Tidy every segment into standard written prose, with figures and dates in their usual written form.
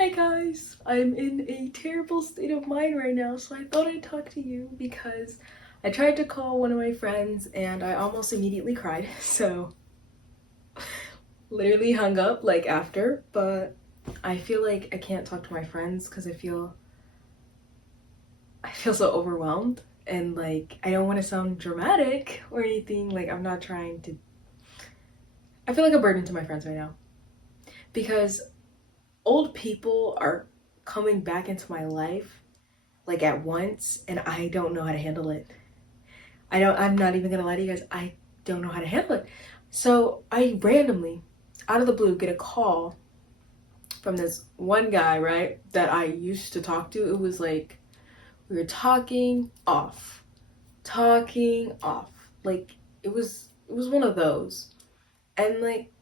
Hi guys, I'm in a terrible state of mind right now, so I thought I'd talk to you because I tried to call one of my friends and I almost immediately cried, so literally hung up like after, but I feel like I can't talk to my friends because I feel so overwhelmed and like I don't want to sound dramatic or anything, like I'm not trying to. I feel like a burden to my friends right now because old people are coming back into my life like at once and I don't know how to handle it. I'm not even gonna lie to you guys, I don't know how to handle it. So I randomly, out of the blue, get a call from this one guy, right, that I used to talk to. It was like we were talking off. Like it was one of those. And like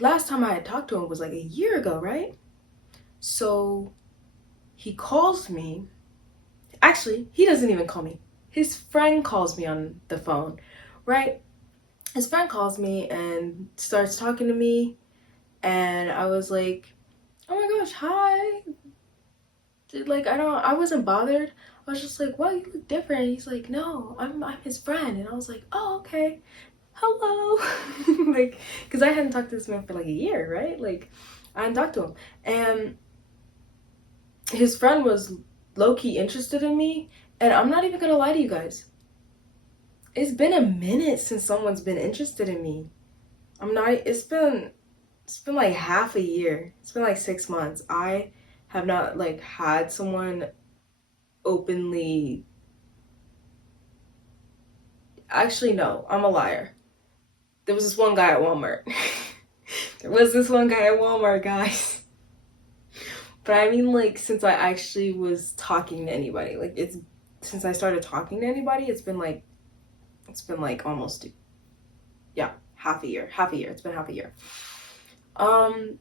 last time I had talked to him was like a year ago, right? So he calls me. Actually, he doesn't even call me. His friend calls me on the phone, right? His friend calls me and starts talking to me, and I was like, "Oh my gosh, hi." Like I wasn't bothered. I was just like, "Well, you look different." He's like, "No, I'm his friend," and I was like, "Oh, okay, hello." Like, because I hadn't talked to this man for like a year, right? Like, I hadn't talked to him, and his friend was low key interested in me, and I'm not even gonna lie to you guys. It's been a minute since someone's been interested in me. I'm not. It's been like half a year. It's been like 6 months. I have not like had someone openly. Actually, no, I'm a liar. There was this one guy at Walmart. There was this one guy at Walmart, guys. But I mean, like, since I actually was talking to anybody, like, since I started talking to anybody, it's been like almost, yeah, half a year. Half a year. It's been half a year. Um,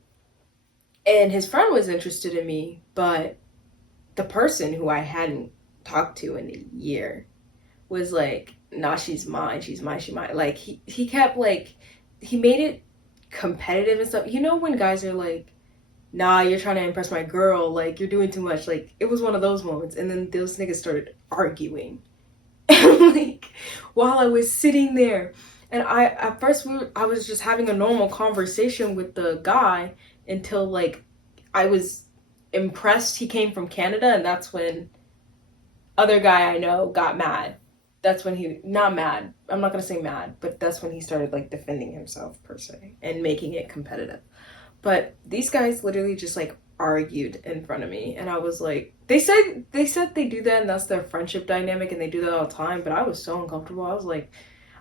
and his friend was interested in me, but the person who I hadn't talked to in a year was like, nah, she's mine, she's mine, she's mine. Like he kept like he made it competitive and stuff. You know when guys are like, nah, you're trying to impress my girl, like you're doing too much. Like it was one of those moments. And then those niggas started arguing. Like while I was sitting there. And I at first I was just having a normal conversation with the guy until like I was impressed he came from Canada, and that's when other guy I know got mad. That's when he not mad. I'm not gonna say mad, but that's when he started like defending himself per se and making it competitive. But these guys literally just like argued in front of me, and I was like, they said they do that and that's their friendship dynamic and they do that all the time. But I was so uncomfortable. I was like,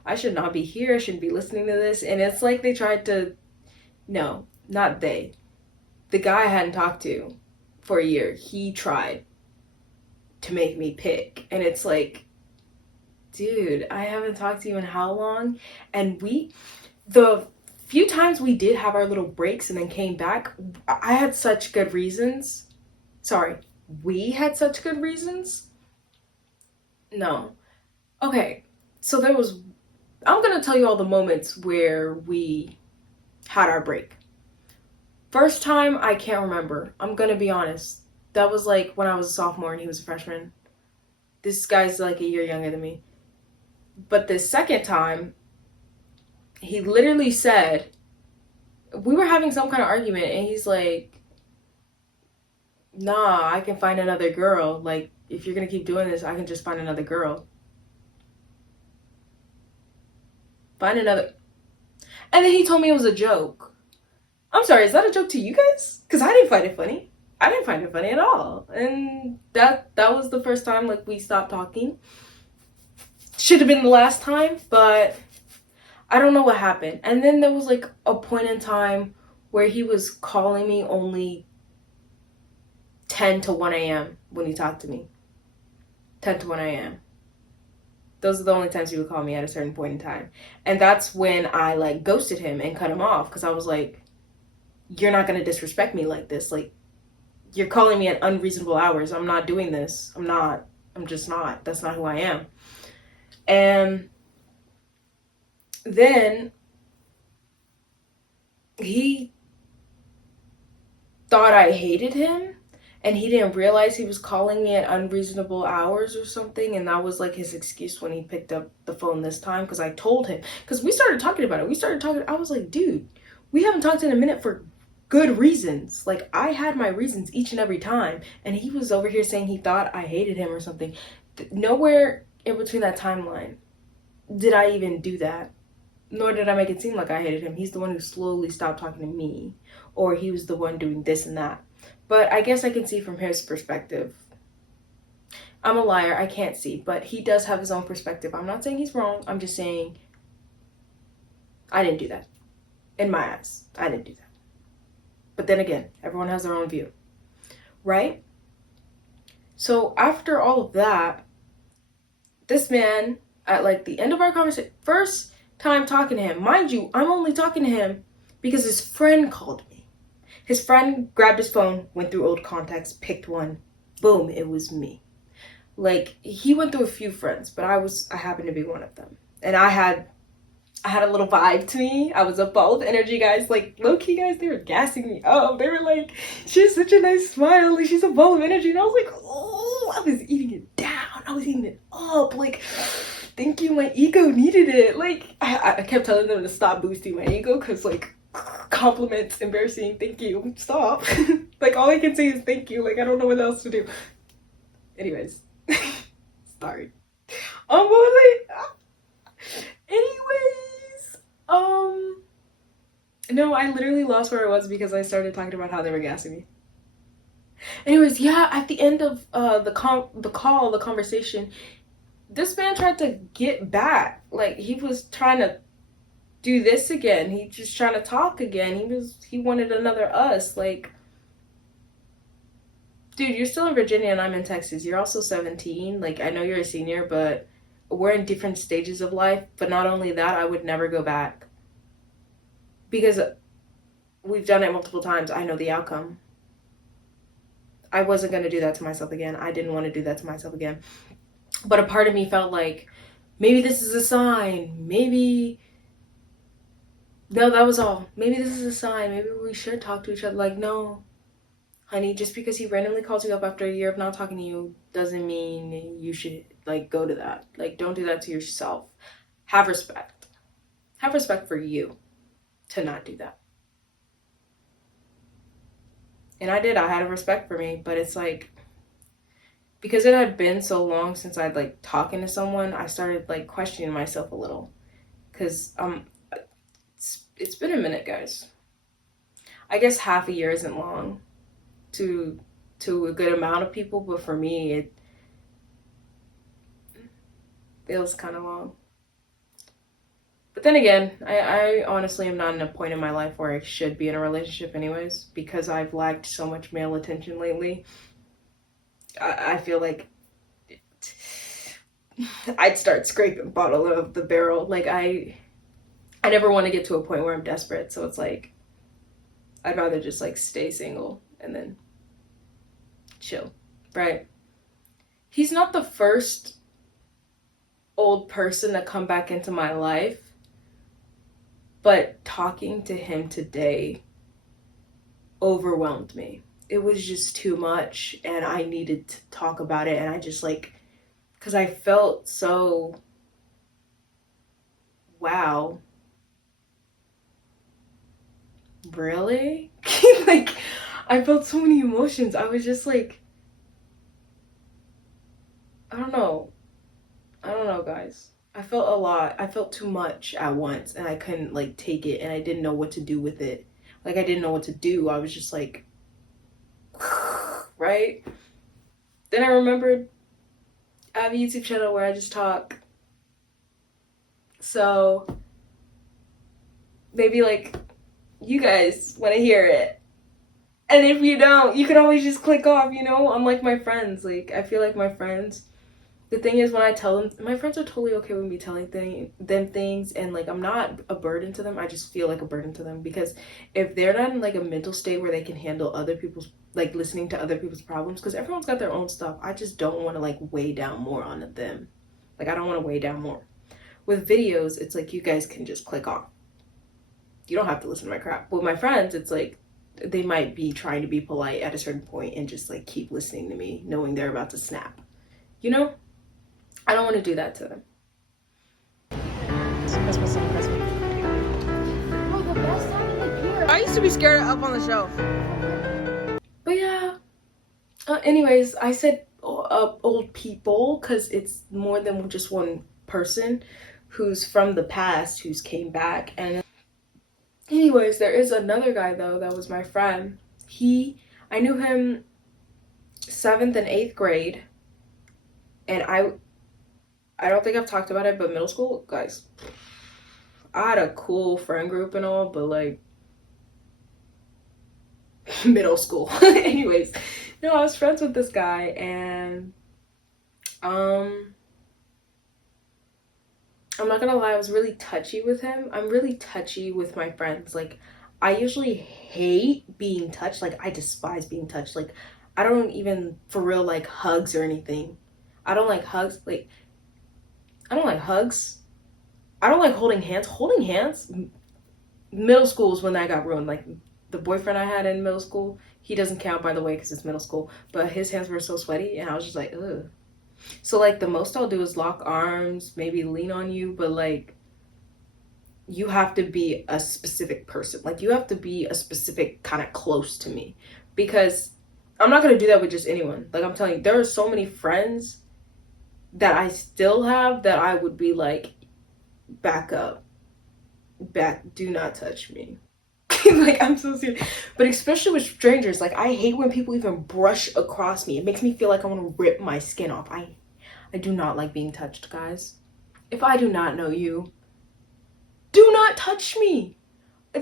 I should not be here. I shouldn't be listening to this. And it's like they tried to. No, not they. The guy I hadn't talked to for a year. He tried to make me pick, and it's like, dude, I haven't talked to you in how long? And the few times we did have our little breaks and then came back, I had such good reasons. Sorry, we had such good reasons. No. Okay, so I'm gonna tell you all the moments where we had our break. First time, I can't remember. I'm gonna be honest. That was like when I was a sophomore and he was a freshman. This guy's like a year younger than me. But the second time, he literally said, we were having some kind of argument, and he's like, nah, I can find another girl. Like, if you're gonna keep doing this, I can just find another girl. Find another. And then he told me it was a joke. I'm sorry, is that a joke to you guys? Because I didn't find it funny. I didn't find it funny at all. And that was the first time like we stopped talking. Should have been the last time, but I don't know what happened. And then there was like a point in time where he was calling me only 10 to 1 a.m. when he talked to me. 10 to 1 a.m. Those are the only times he would call me at a certain point in time. And that's when I like ghosted him and cut him off because I was like, you're not going to disrespect me like this. Like, you're calling me at unreasonable hours. I'm not doing this. I'm not. I'm just not. That's not who I am. And then he thought I hated him, and he didn't realize he was calling me at unreasonable hours or something, and that was like his excuse when he picked up the phone this time, because I told him, because we started talking about it. I was like, dude, we haven't talked in a minute for good reasons. Like, I had my reasons each and every time, and he was over here saying he thought I hated him or something. Nowhere in between that timeline did I even do that, nor did I make it seem like I hated him. He's the one who slowly stopped talking to me, or he was the one doing this and that. But I guess I can see from his perspective. I'm a liar, I can't see, but he does have his own perspective. I'm not saying he's wrong, I'm just saying I didn't do that. In my eyes, I didn't do that. But then again, everyone has their own view, right? So after all of that, this man, at like the end of our conversation, first time talking to him, mind you, I'm only talking to him because his friend called me. His friend grabbed his phone, went through old contacts, picked one, boom, it was me. Like, he went through a few friends, but I happened to be one of them. And I had a little vibe to me. I was a ball of energy, guys. Like, low-key, guys, they were gassing me up. They were like, she has such a nice smile. Like, she's a ball of energy. And I was like, oh, I was eating it down. I was eating it up. Like, thank you. My ego needed it. Like, I kept telling them to stop boosting my ego because, like, compliments, embarrassing, thank you, stop. Like, all I can say is thank you. Like, I don't know what else to do. Anyways. Sorry. But like, anyways, no, I literally lost where I was because I started talking about how they were gassing me. Anyways, yeah, at the end of the conversation, this man tried to get back. Like, he was trying to do this again. He just trying to talk again. He wanted another us. Like, dude, you're still in Virginia and I'm in Texas. You're also 17. Like, I know you're a senior, but we're in different stages of life. But not only that, I would never go back. Because we've done it multiple times. I know the outcome. I wasn't going to do that to myself again. I didn't want to do that to myself again. But a part of me felt like, maybe this is a sign. Maybe... No, that was all. Maybe this is a sign. Maybe we should talk to each other. Like, no. Honey, just because he randomly calls you up after a year of not talking to you doesn't mean you should, like, go to that. Like, don't do that to yourself. Have respect. Have respect for you to not do that. And I did. I had a respect for me. But it's like, because it had been so long since I'd, like, talking to someone, I started, like, questioning myself a little. Because it's been a minute, guys. I guess half a year isn't long to a good amount of people, but for me it feels kind of long. But then again, I honestly am not in a point in my life where I should be in a relationship anyways, because I've lacked so much male attention lately. I feel like I'd start scraping bottom of the barrel. Like, I never want to get to a point where I'm desperate, so it's like I'd rather just, like, stay single and then chill, right? He's not the first old person to come back into my life, but talking to him today overwhelmed me. It was just too much, and I needed to talk about it, and I just, like, because I felt so, wow, really? Like, I felt so many emotions. I was just like, I don't know, guys. I felt a lot. I felt too much at once, and I couldn't, like, take it, and I didn't know what to do with it. Like, I didn't know what to do. I was just like, right? Then I remembered I have a YouTube channel where I just talk. So maybe, like, you guys want to hear it. And if you don't, you can always just click off, you know? Unlike my friends. Like, I feel like my friends, the thing is, when I tell them, my friends are totally okay with me telling them things, and, like, I'm not a burden to them. I just feel like a burden to them, because if they're not in, like, a mental state where they can handle other people's, like, listening to other people's problems, because everyone's got their own stuff, I just don't want to, like, weigh down more on them. Like, I don't want to weigh down more. With videos, it's like, you guys can just click off. You don't have to listen to my crap. With my friends, it's like, they might be trying to be polite at a certain point and just like keep listening to me, knowing they're about to snap. You know? I don't want to do that to them. Christmas and Christmas. Oh, the best time of the year. I used to be scared of Up on the Shelf. But yeah. Anyways, I said old people because it's more than just one person who's from the past who's came back. And anyways, there is another guy though that was my friend. I knew him 7th and 8th grade, and I don't think I've talked about it, but middle school, guys, I had a cool friend group and all, but like middle school. Anyways, no, I was friends with this guy, and I'm not gonna lie, I was really touchy with him. I'm really touchy with my friends. Like, I usually hate being touched. Like, I despise being touched. Like, I don't even for real like hugs or anything. I don't like hugs. Like, I don't like hugs. I don't like holding hands. Holding hands, middle school is when that got ruined. Like, the boyfriend I had in middle school, he doesn't count, by the way, because it's middle school, but his hands were so sweaty, and I was just like, ugh. So, like, the most I'll do is lock arms, maybe lean on you, but, like, you have to be a specific person. Like, you have to be a specific kind of close to me, because I'm not going to do that with just anyone. Like, I'm telling you, there are so many friends that I still have that I would be like, back up. Do not touch me. Like, I'm so serious. But especially with strangers, like, I hate when people even brush across me. It makes me feel like I want to rip my skin off. I do not like being touched, guys. If I do not know you, do not touch me.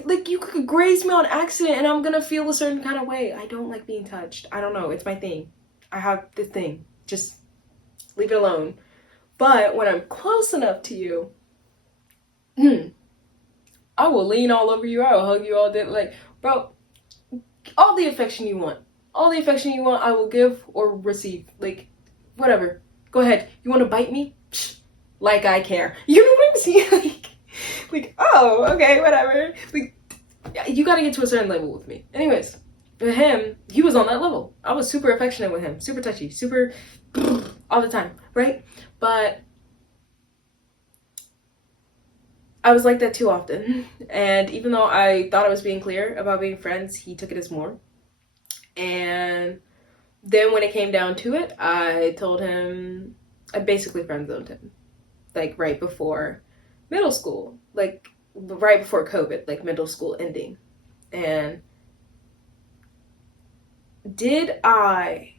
Like, you could graze me on accident and I'm gonna feel a certain kind of way. I don't like being touched. I don't know. It's my thing. I have this thing. Just leave it alone. But when I'm close enough to you, I will lean all over you. I will hug you all day. Like, bro, all the affection you want. All the affection you want, I will give or receive. Like, whatever. Go ahead. You want to bite me? Psh, like I care. You know what I'm saying? Like, oh, okay, whatever. Like, you gotta get to a certain level with me. Anyways, with him, he was on that level. I was super affectionate with him. Super touchy. Super all the time, right? But I was like that too often. And even though I thought I was being clear about being friends, he took it as more. And then when it came down to it, I told him, I basically friend zoned him. Like, right before middle school. Like, right before COVID, like middle school ending. And did I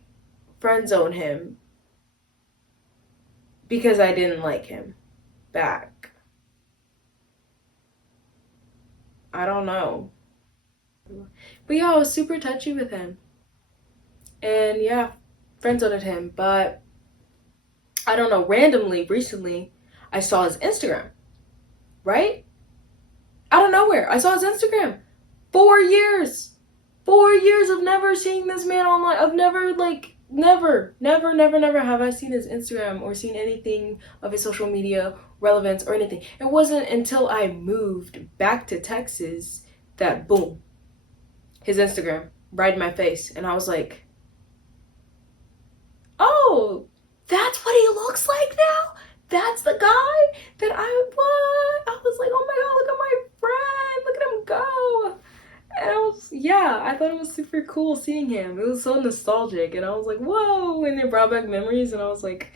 friend zone him because I didn't like him back? I don't know. But yeah, I was super touchy with him. And yeah, friend zoned him. But I don't know, randomly, recently, I saw his Instagram. Right? Out of nowhere, I saw his Instagram. 4 years. 4 years of never seeing this man online. I've never, like, never have I seen his Instagram or seen anything of his social media relevance or anything. It wasn't until I moved back to Texas that, boom, his Instagram right in my face. And I was like, oh, that's what he looks like now? That's the guy that I was like, oh my god, look at my friend, look at him go. And I thought it was super cool seeing him. It was so nostalgic, and I was like, whoa, and it brought back memories, and I was like,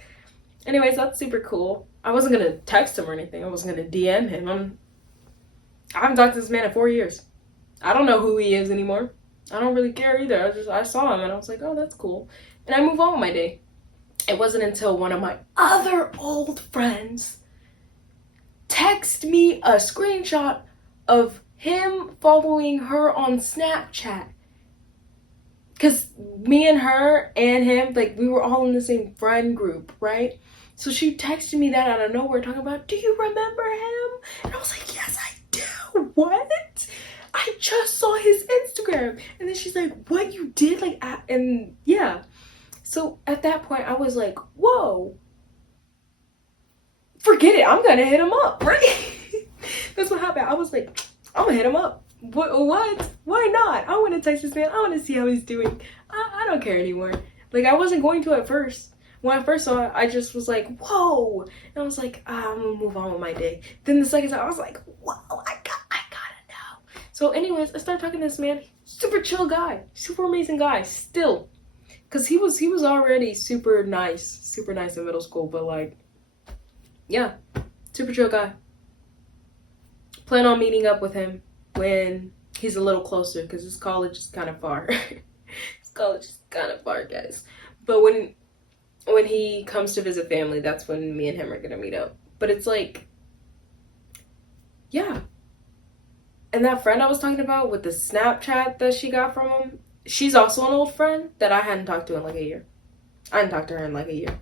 anyways, that's super cool. I wasn't gonna text him or anything. I wasn't gonna DM him. I haven't talked to this man in 4 years. I don't know who he is anymore. I don't really care either. I saw him, and I was like, oh, that's cool. And I move on with my day. It wasn't until one of my other old friends texted me a screenshot of him following her on Snapchat. Because me and her and him, like, we were all in the same friend group, right? So she texted me that out of nowhere, talking about, do you remember him? And I was like, yes, I do. What? I just saw his Instagram. And then she's like, what, you did? Like, and yeah. So at that point, I was like, whoa, forget it. I'm going to hit him up, right? That's what happened. I was like, I'm going to hit him up. What? Why not? I want to text this man. I want to see how he's doing. I don't care anymore. Like, I wasn't going to at first. When I first saw it, I just was like, whoa. And I was like, I'm gonna move on with my day. Then the second time, I was like, whoa, I gotta know. So anyways, I started talking to this man. Super chill guy. Super amazing guy. Still. Because he was already super nice in middle school. But like, yeah. Super chill guy. Plan on meeting up with him when he's a little closer, because his college is kind of far. His college is kind of far, guys. But when he comes to visit family, that's when me and him are gonna meet up. But it's like, yeah. And that friend I was talking about with the Snapchat that she got from him, she's also an old friend that I hadn't talked to in like a year. I hadn't talked to her in like a year.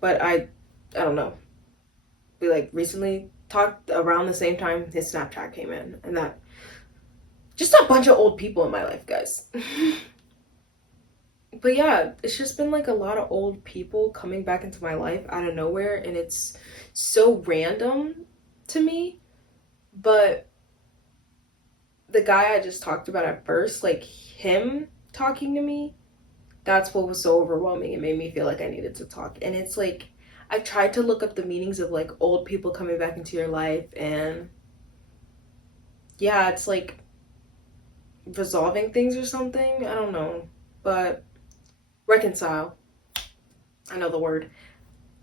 But I don't know. We like recently talked around the same time his Snapchat came in, and that just a bunch of old people in my life, guys. But yeah, it's just been like a lot of old people coming back into my life out of nowhere, and it's so random to me. But the guy I just talked about at first, like him talking to me, that's what was so overwhelming. It made me feel like I needed to talk. And it's like, I tried to look up the meanings of like old people coming back into your life, and yeah, it's like resolving things or something. I don't know. But reconcile. I know the word.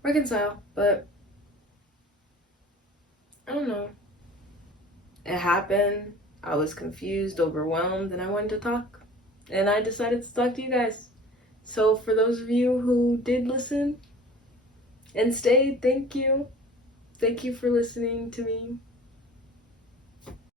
Reconcile. But I don't know. It happened. I was confused, overwhelmed, and I wanted to talk. And I decided to talk to you guys. So for those of you who did listen and stayed, thank you. Thank you for listening to me.